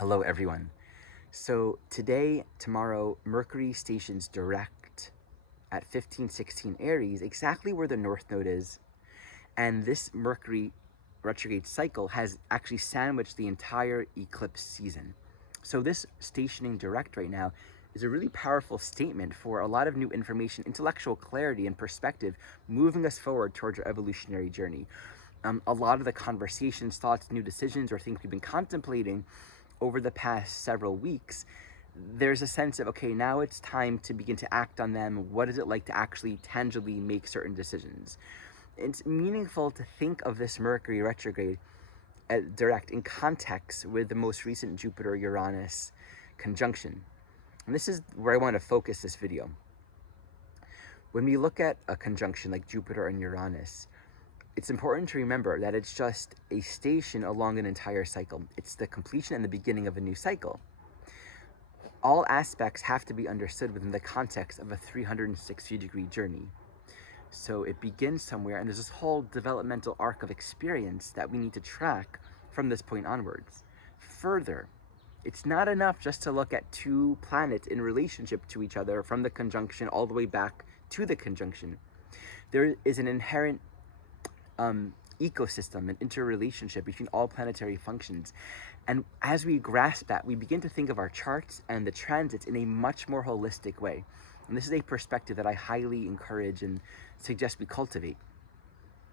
Hello, everyone. So today, tomorrow, Mercury stations direct at 1516 Aries, exactly where the North Node is. And this Mercury retrograde cycle has actually sandwiched the entire eclipse season. So this stationing direct right now is a really powerful statement for a lot of new information, intellectual clarity, and perspective, moving us forward towards our evolutionary journey. A lot of the conversations, thoughts, new decisions, or things we've been contemplating over the past several weeks, there's a sense of, okay, now it's time to begin to act on them. What is it like to actually tangibly make certain decisions? It's meaningful to think of this Mercury retrograde direct in context with the most recent Jupiter Uranus conjunction. And this is where I want to focus this video. When we look at a conjunction like Jupiter and Uranus, it's important to remember that it's just a station along an entire cycle. It's the completion and the beginning of a new cycle. All aspects have to be understood within the context of a 360-degree journey. So it begins somewhere, and there's this whole developmental arc of experience that we need to track from this point onwards. Further, it's not enough just to look at two planets in relationship to each other from the conjunction all the way back to the conjunction. There is an inherent ecosystem and interrelationship between all planetary functions. And as we grasp that, we begin to think of our charts and the transits in a much more holistic way. And this is a perspective that I highly encourage and suggest we cultivate.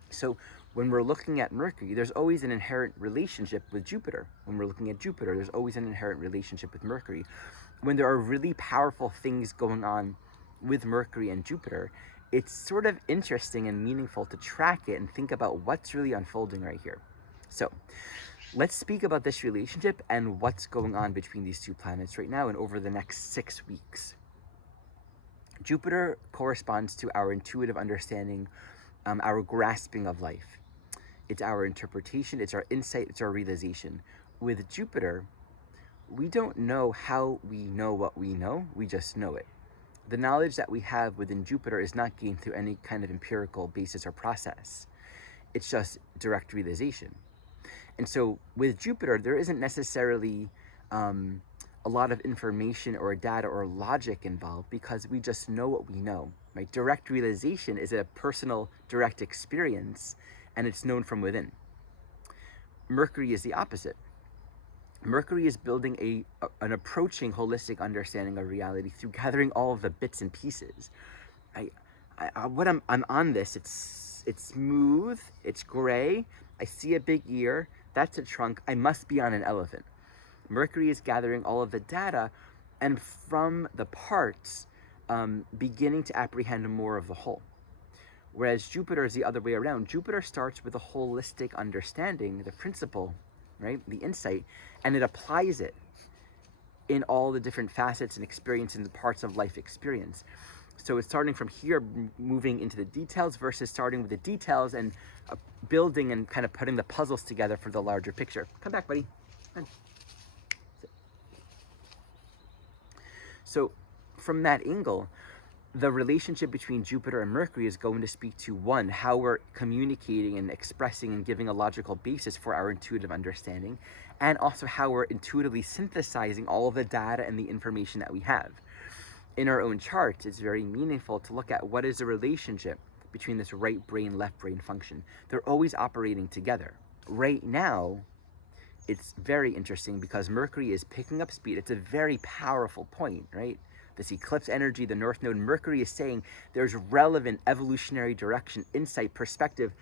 So when we're looking at Mercury, there's always an inherent relationship with Jupiter. When we're looking at Jupiter, there's always an inherent relationship with Mercury. When there are really powerful things going on with Mercury and Jupiter, it's sort of interesting and meaningful to track it and think about what's really unfolding right here. So let's speak about this relationship and what's going on between these two planets right now and over the next 6 weeks. Jupiter corresponds to our intuitive understanding, our grasping of life. It's our interpretation, it's our insight, it's our realization. With Jupiter, we don't know how we know what we know, we just know it. The knowledge that we have within Jupiter is not gained through any kind of empirical basis or process. It's just direct realization. And so with Jupiter, there isn't necessarily a lot of information or data or logic involved because we just know what we know. Right? Direct realization is a personal, direct experience, and it's known from within. Mercury is the opposite. Mercury is building an approaching holistic understanding of reality through gathering all of the bits and pieces. I'm on this. It's smooth. It's gray. I see a big ear. That's a trunk. I must be on an elephant. Mercury is gathering all of the data, and from the parts, beginning to apprehend more of the whole. Whereas Jupiter is the other way around. Jupiter starts with a holistic understanding, the principle, right, the insight, and it applies it in all the different facets and experiences and parts of life experience. So it's starting from here, moving into the details versus starting with the details and building and kind of putting the puzzles together for the larger picture. Come back, buddy. Come on. So from that angle, the relationship between Jupiter and Mercury is going to speak to, one, how we're communicating and expressing and giving a logical basis for our intuitive understanding, and also how we're intuitively synthesizing all of the data and the information that we have. In our own charts, it's very meaningful to look at what is the relationship between this right brain, left brain function. They're always operating together. Right now, it's very interesting because Mercury is picking up speed. It's a very powerful point, right? This eclipse energy, the North Node, Mercury is saying there's relevant evolutionary direction, insight, perspective,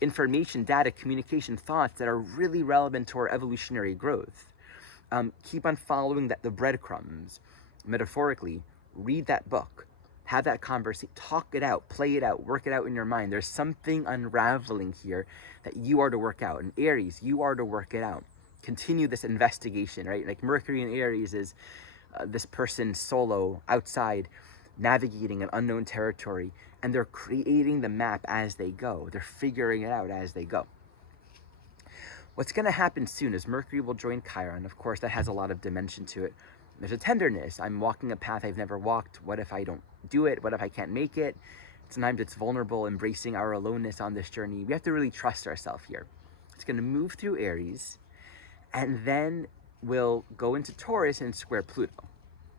information, data, communication, thoughts that are really relevant to our evolutionary growth. Keep on following the breadcrumbs. Metaphorically, read that book, have that conversation, talk it out, play it out, work it out in your mind. There's something unraveling here that you are to work out. In Aries, you are to work it out. Continue this investigation, right? Like Mercury in Aries is this person solo outside navigating an unknown territory, and they're creating the map as they go. They're figuring it out as they go. What's going to happen soon is Mercury will join Chiron. Of course, that has a lot of dimension to it. There's a tenderness. I'm walking a path I've never walked. What if I don't do it? What if I can't make it? Sometimes it's vulnerable, embracing our aloneness on this journey. We have to really trust ourselves here. It's going to move through Aries, and then will go into Taurus and square Pluto.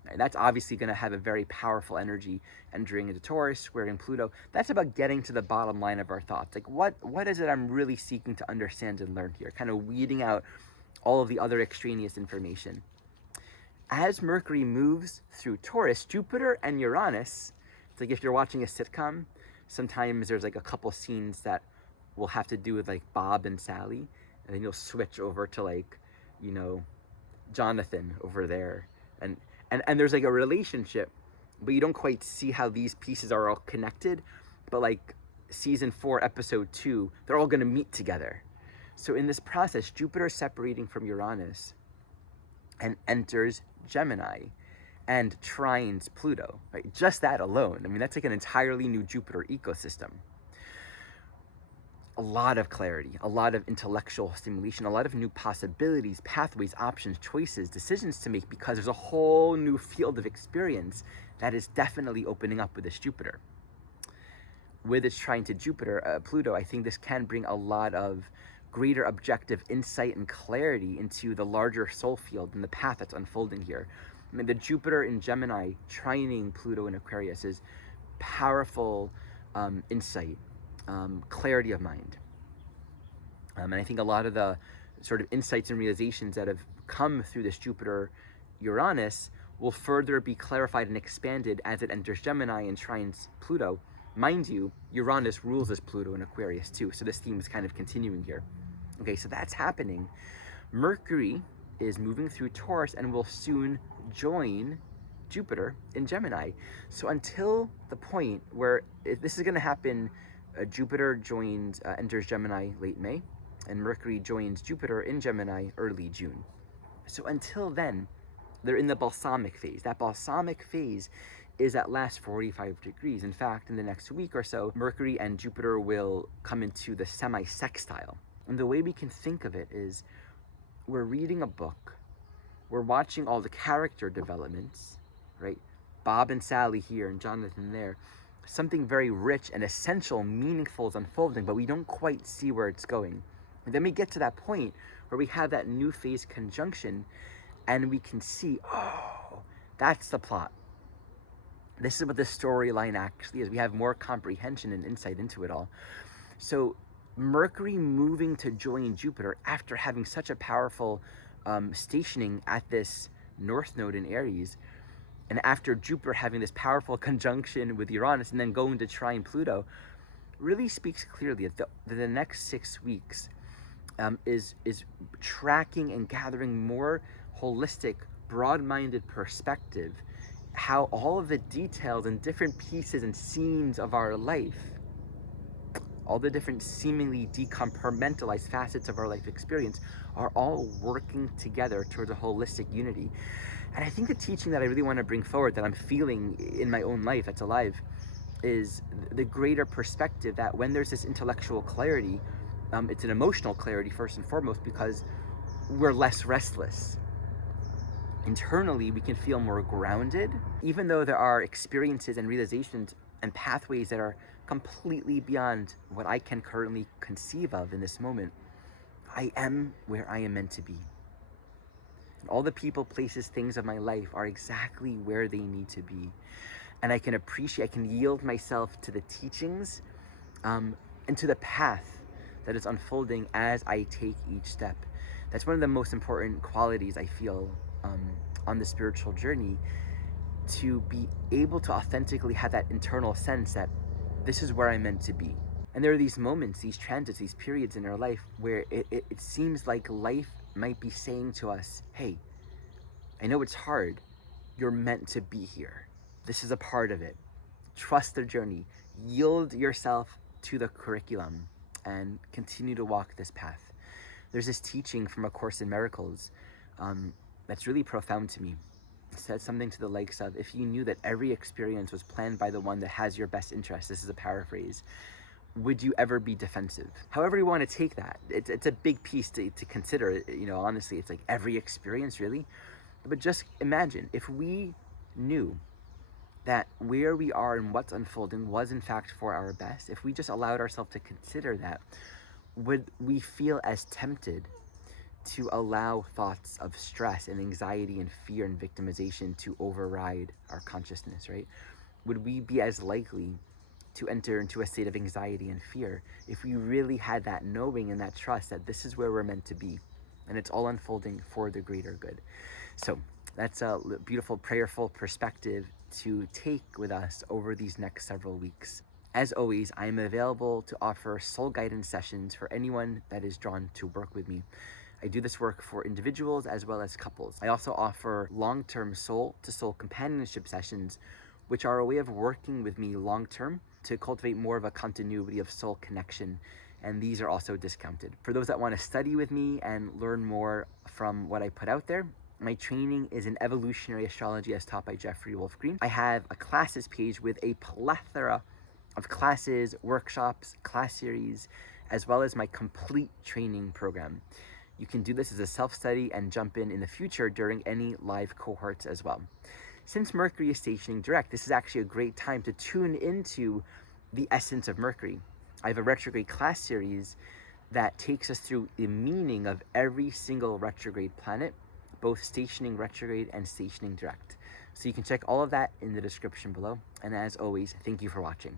And that's obviously going to have a very powerful energy entering into Taurus, squaring Pluto. That's about getting to the bottom line of our thoughts. Like, what is it I'm really seeking to understand and learn here? Kind of weeding out all of the other extraneous information. As Mercury moves through Taurus, Jupiter and Uranus, it's like if you're watching a sitcom, sometimes there's like a couple scenes that will have to do with like Bob and Sally, and then you'll switch over to like, you know, Jonathan over there. And there's like a relationship, but you don't quite see how these pieces are all connected. But like season 4, episode 2, they're all going to meet together. So in this process, Jupiter is separating from Uranus and enters Gemini and trines Pluto, right? Just that alone. I mean, that's like an entirely new Jupiter ecosystem. A lot of clarity, a lot of intellectual stimulation, a lot of new possibilities, pathways, options, choices, decisions to make, because there's a whole new field of experience that is definitely opening up with this Jupiter. With its trine to Jupiter, Pluto, I think this can bring a lot of greater objective insight and clarity into the larger soul field and the path that's unfolding here. I mean, the Jupiter in Gemini trining Pluto in Aquarius is powerful insight, clarity of mind. And I think a lot of the sort of insights and realizations that have come through this Jupiter-Uranus will further be clarified and expanded as it enters Gemini and trines Pluto. Mind you, Uranus rules as Pluto in Aquarius too, so this theme is kind of continuing here. Okay, so that's happening. Mercury is moving through Taurus and will soon join Jupiter in Gemini. So until the point where this is going to happen, Jupiter enters Gemini late May, and Mercury joins Jupiter in Gemini early June. So until then, they're in the balsamic phase. That balsamic phase is at last 45 degrees. In fact, in the next week or so, Mercury and Jupiter will come into the semi-sextile. And the way we can think of it is, we're reading a book, we're watching all the character developments, right? Bob and Sally here and Jonathan there. Something very rich and essential, meaningful is unfolding, but we don't quite see where it's going. And then we get to that point where we have that new phase conjunction, and we can see, oh, that's the plot. This is what the storyline actually is. We have more comprehension and insight into it all. So Mercury moving to join Jupiter after having such a powerful stationing at this North Node in Aries, and after Jupiter having this powerful conjunction with Uranus and then going to trine Pluto, really speaks clearly that the next 6 weeks is tracking and gathering more holistic, broad-minded perspective, how all of the details and different pieces and scenes of our life, all the different seemingly decompartmentalized facets of our life experience, are all working together towards a holistic unity. And I think the teaching that I really want to bring forward, that I'm feeling in my own life that's alive, is the greater perspective that when there's this intellectual clarity, it's an emotional clarity first and foremost, because we're less restless. Internally, we can feel more grounded, even though there are experiences and realizations and pathways that are completely beyond what I can currently conceive of in this moment. I am where I am meant to be. And all the people, places, things of my life are exactly where they need to be. And I can appreciate, I can yield myself to the teachings and to the path that is unfolding as I take each step. That's one of the most important qualities I feel on the spiritual journey, to be able to authentically have that internal sense that this is where I'm meant to be. And there are these moments, these transits, these periods in our life where it seems like life might be saying to us, hey, I know it's hard. You're meant to be here. This is a part of it. Trust the journey. Yield yourself to the curriculum and continue to walk this path. There's this teaching from A Course in Miracles that's really profound to me. It says something to the likes of, if you knew that every experience was planned by the one that has your best interest, this is a paraphrase, would you ever be defensive? However you want to take that, it's a big piece to consider. You know, honestly, it's like every experience, really. But just imagine if we knew that where we are and what's unfolding was in fact for our best. If we just allowed ourselves to consider that, would we feel as tempted to allow thoughts of stress and anxiety and fear and victimization to override our consciousness, right? Would we be as likely to enter into a state of anxiety and fear if we really had that knowing and that trust that this is where we're meant to be and it's all unfolding for the greater good? So that's a beautiful, prayerful perspective to take with us over these next several weeks. As always, I am available to offer soul guidance sessions for anyone that is drawn to work with me. I do this work for individuals as well as couples. I also offer long-term soul-to-soul companionship sessions, which are a way of working with me long-term to cultivate more of a continuity of soul connection. And these are also discounted. For those that want to study with me and learn more from what I put out there, my training is in evolutionary astrology as taught by Jeffrey Wolf Green. I have a classes page with a plethora of classes, workshops, class series, as well as my complete training program. You can do this as a self-study and jump in the future during any live cohorts as well. Since Mercury is stationing direct, this is actually a great time to tune into the essence of Mercury. I have a retrograde class series that takes us through the meaning of every single retrograde planet, both stationing retrograde and stationing direct. So you can check all of that in the description below. And as always, thank you for watching.